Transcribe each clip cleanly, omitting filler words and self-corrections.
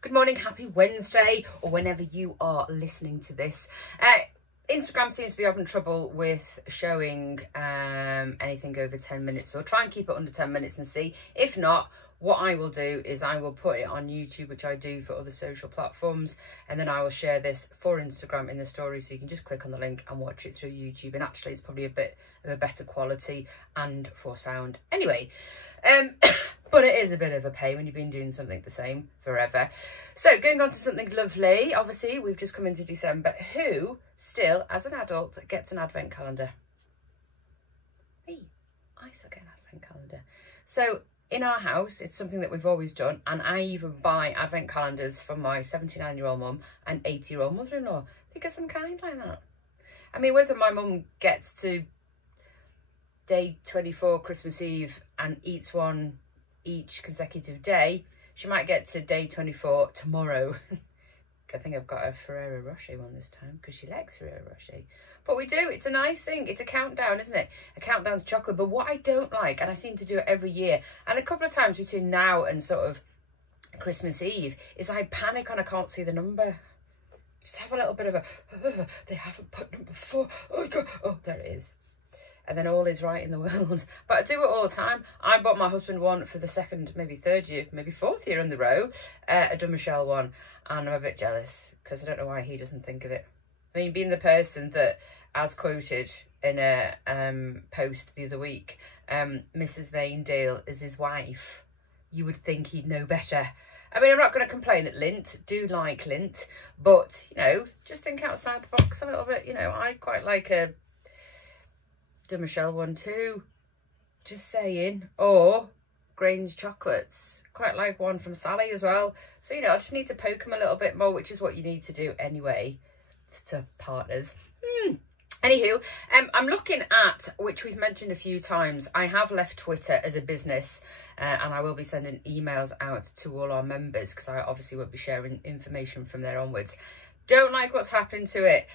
good morning, happy Wednesday, or whenever you are listening to this. Instagram seems to be having trouble with showing anything over 10 minutes, so I'll try and keep it under 10 minutes and see. If not, what I will do is I will put it on YouTube, which I do for other social platforms, and then I will share this for Instagram in the story, so you can just click on the link and watch it through YouTube. And actually it's probably a bit of a better quality and for sound anyway. But it is a bit of a pain when you've been doing something the same forever. So going on to something lovely, obviously we've just come into December. Who still, as an adult, gets an advent calendar? Me. I still get an advent calendar. So in our house, it's something that we've always done, and I even buy advent calendars for my 79-year-old mum and 80-year-old mother-in-law because I'm kind like that. I mean, whether my mum gets to day 24 Christmas Eve and eats one each consecutive day, she might get to day 24 tomorrow. I think I've got a Ferrero Rocher one this time because she likes Ferrero Rocher. But we do, it's a nice thing. It's a countdown, isn't it? A countdown to chocolate. But what I don't like, and I seem to do it every year, and a couple of times between now and sort of Christmas Eve, is I panic and I can't see the number. Just have a little bit of a, they haven't put number 4. Oh, God. Oh, there it is. And then all is right in the world. But I do it all the time. I bought my husband one for the second, maybe third year, maybe fourth year in the row, a Dummichelle one. And I'm a bit jealous because I don't know why he doesn't think of it. I mean, being the person that, as quoted in a post the other week, Mrs. Vaindale is his wife, you would think he'd know better. I mean, I'm not going to complain at Lindt, do like Lindt, but, you know, just think outside the box a little bit. You know, I quite like a Dummichelle one too, just saying. Or Grange chocolates, quite like one from Sally as well. So, you know, I just need to poke them a little bit more, which is what you need to do anyway to partners. Anywho, I'm looking at, which we've mentioned a few times, I have left Twitter as a business, and I will be sending emails out to all our members because I obviously won't be sharing information from there onwards. Don't like what's happening to it.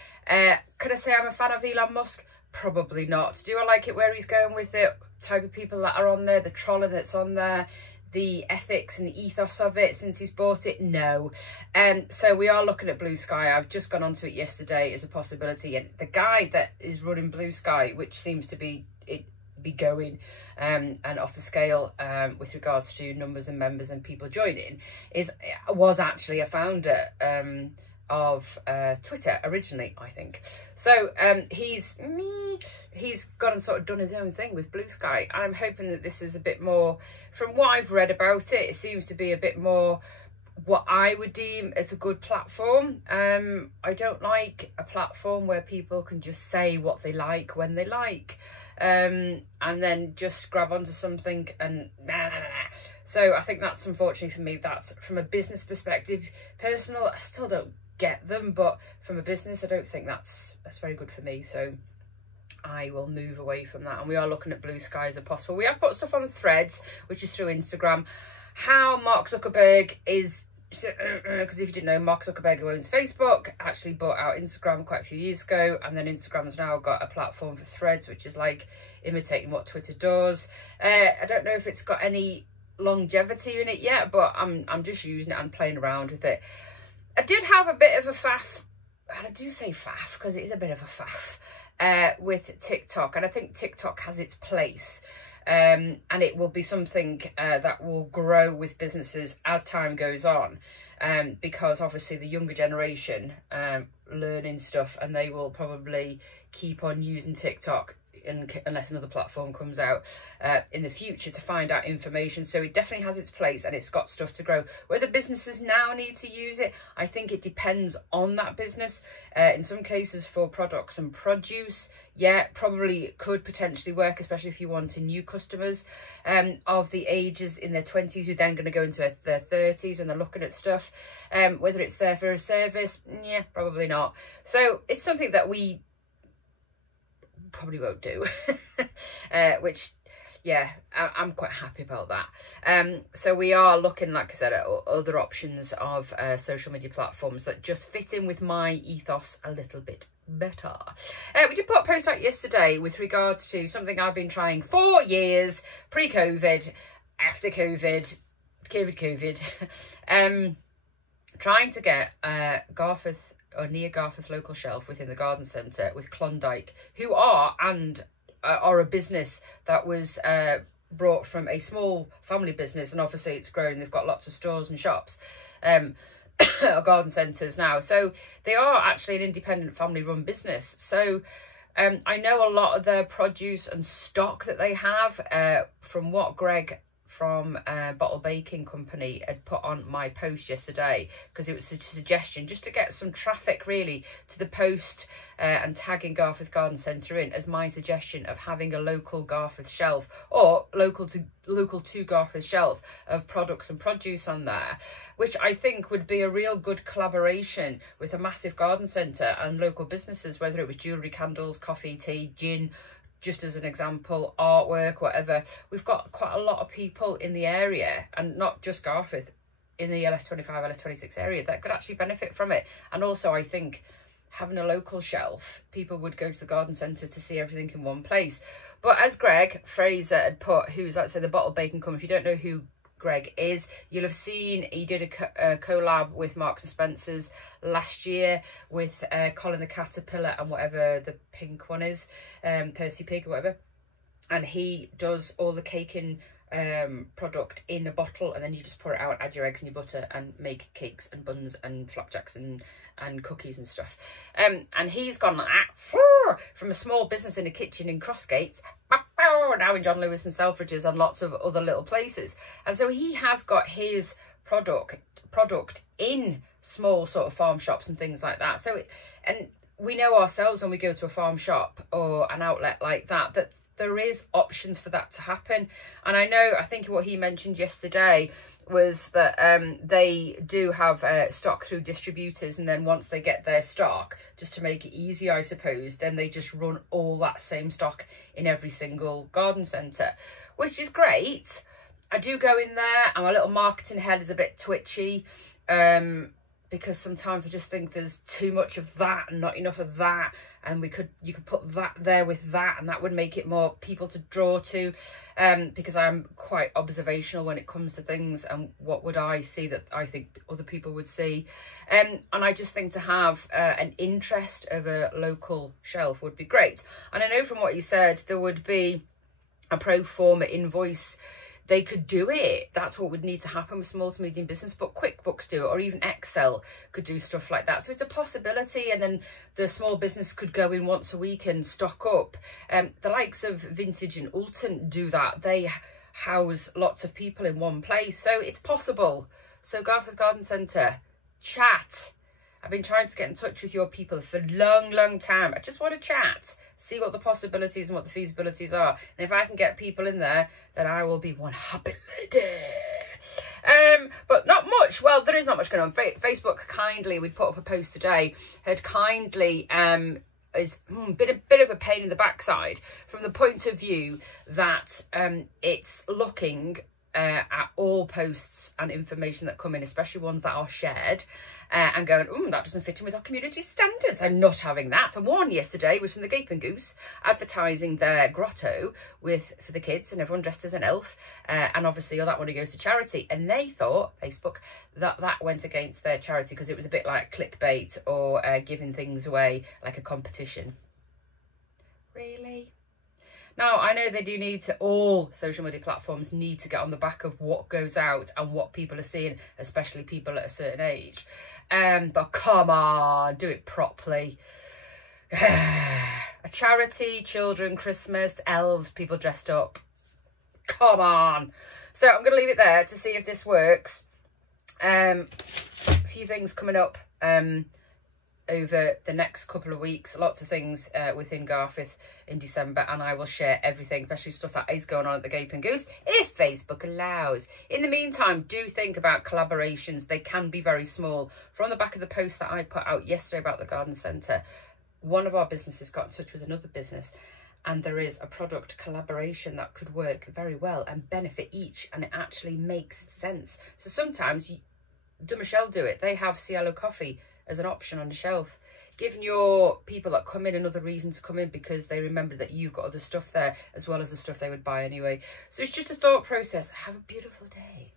Could I say I'm a fan of Elon Musk? Probably not. Do I like it where he's going with it? Type of people that are on there, the troller that's on there, the ethics and the ethos of it since he's bought it? No. So we are looking at Blue Sky. I've just gone onto it yesterday as a possibility, and the guy that is running Blue Sky, which seems to be going and off the scale with regards to numbers and members and people joining, was actually a founder of Twitter originally, I think. So he's gone and sort of done his own thing with Blue Sky, and I'm hoping that this is a bit more, from what I've read about it, it seems to be a bit more what I would deem as a good platform. I don't like a platform where people can just say what they like when they like, and then just grab onto something and nah. So I think that's, unfortunately for me, that's from a business perspective. Personal, I still don't get them, but from a business, I don't think that's very good for me. So I will move away from that, and we are looking at Blue Sky as a possible. We have put stuff on Threads, which is through Instagram. How Mark Zuckerberg is, because if you didn't know, Mark Zuckerberg, who owns Facebook, actually bought out Instagram quite a few years ago, and then Instagram's now got a platform for Threads, which is like imitating what Twitter does. I don't know if it's got any longevity in it yet, but I'm just using it and playing around with it. I did have a bit of a faff, and I do say faff because it is a bit of a faff, with TikTok, and I think TikTok has its place, and it will be something that will grow with businesses as time goes on, because obviously the younger generation learning stuff, and they will probably keep on using TikTok unless another platform comes out in the future to find out information. So it definitely has its place, and it's got stuff to grow. Whether businesses now need to use it, I think it depends on that business. In some cases for products and produce, yeah, probably could potentially work, especially if you want new customers of the ages in their 20s who are then going to go into their 30s when they're looking at stuff. Whether it's there for a service, yeah, probably not. So it's something that we probably won't do, which, yeah, I'm quite happy about that. So we are looking, like I said, at other options of social media platforms that just fit in with my ethos a little bit better. We did put a post out yesterday with regards to something I've been trying for years, pre-COVID, after COVID, COVID. trying to get Garforth or near Garforth local shelf within the garden centre with Klondike, who are a business that was brought from a small family business, and obviously it's grown. They've got lots of stores and shops, garden centres now. So they are actually an independent family run business. So I know a lot of their produce and stock that they have from what Greg from Bottle Baking Company had put on my post yesterday, because it was a suggestion just to get some traffic really to the post and tagging Garforth Garden Centre in as my suggestion of having a local Garforth shelf, or local to Garforth shelf of products and produce on there, which I think would be a real good collaboration with a massive garden centre and local businesses, whether it was jewellery, candles, coffee, tea, gin, just as an example, artwork, whatever. We've got quite a lot of people in the area, and not just Garforth, in the LS25, LS26 area that could actually benefit from it. And also I think having a local shelf, people would go to the garden centre to see everything in one place. But as Greg Fraser had put, who's, let's say, the Bottle Baking Company, if you don't know who Greg is, you'll have seen he did a collab with Marks and Spencer's last year with Colin the Caterpillar and whatever the pink one is, Percy Pig or whatever, and he does all the caking product in a bottle, and then you just pour it out, add your eggs and your butter and make cakes and buns and flapjacks and cookies and stuff. And he's gone like that from a small business in a kitchen in Crossgates now in John Lewis and Selfridges and lots of other little places. And so he has got his product in small sort of farm shops and things like that. So and we know ourselves when we go to a farm shop or an outlet like that, that there is options for that to happen. And I think what he mentioned yesterday was that they do have stock through distributors, and then once they get their stock, just to make it easy I suppose, then they just run all that same stock in every single garden centre, which is great. I do go in there, and my little marketing head is a bit twitchy, because sometimes I just think there's too much of that and not enough of that, and you could put that there with that, and that would make it more people to draw to, because I'm quite observational when it comes to things, and what would I see that I think other people would see, and I just think to have an interest of a local shelf would be great. And I know from what you said there would be a pro forma invoice. They could do it. That's what would need to happen with small to medium business, but QuickBooks do it, or even Excel could do stuff like that. So it's a possibility, and then the small business could go in once a week and stock up. The likes of Vintage and Ulton do that. They house lots of people in one place, so it's possible. So Garforth Garden Centre, chat. I've been trying to get in touch with your people for a long time. I just want to chat, see what the possibilities and what the feasibilities are. And if I can get people in there, then I will be one happy lady. But not much. Well, there is not much going on. Facebook kindly, we put up a post today, had kindly is a bit of a pain in the backside from the point of view that it's looking at all posts and information that come in, especially ones that are shared, and going, that doesn't fit in with our community standards. I'm not having that. And one yesterday was from the Gaping Goose advertising their grotto for the kids, and everyone dressed as an elf, and obviously all that money goes to charity, and they thought, Facebook, that went against their charity because it was a bit like clickbait or giving things away like a competition. Really? Now, I know they do need to, all social media platforms need to get on the back of what goes out and what people are seeing, especially people at a certain age. But come on, do it properly. A charity, children, Christmas, elves, people dressed up. Come on. So I'm going to leave it there to see if this works. A few things coming up over the next couple of weeks, lots of things within Garforth in December, and I will share everything, especially stuff that is going on at the Gaping Goose, if Facebook allows. In the meantime, do think about collaborations. They can be very small. From the back of the post that I put out yesterday about the garden centre, one of our businesses got in touch with another business, and there is a product collaboration that could work very well and benefit each, and it actually makes sense. So sometimes do Michelle do it. They have Cielo coffee as an option on the shelf, giving your people that come in another reason to come in because they remember that you've got other stuff there as well as the stuff they would buy anyway. So it's just a thought process. Have a beautiful day.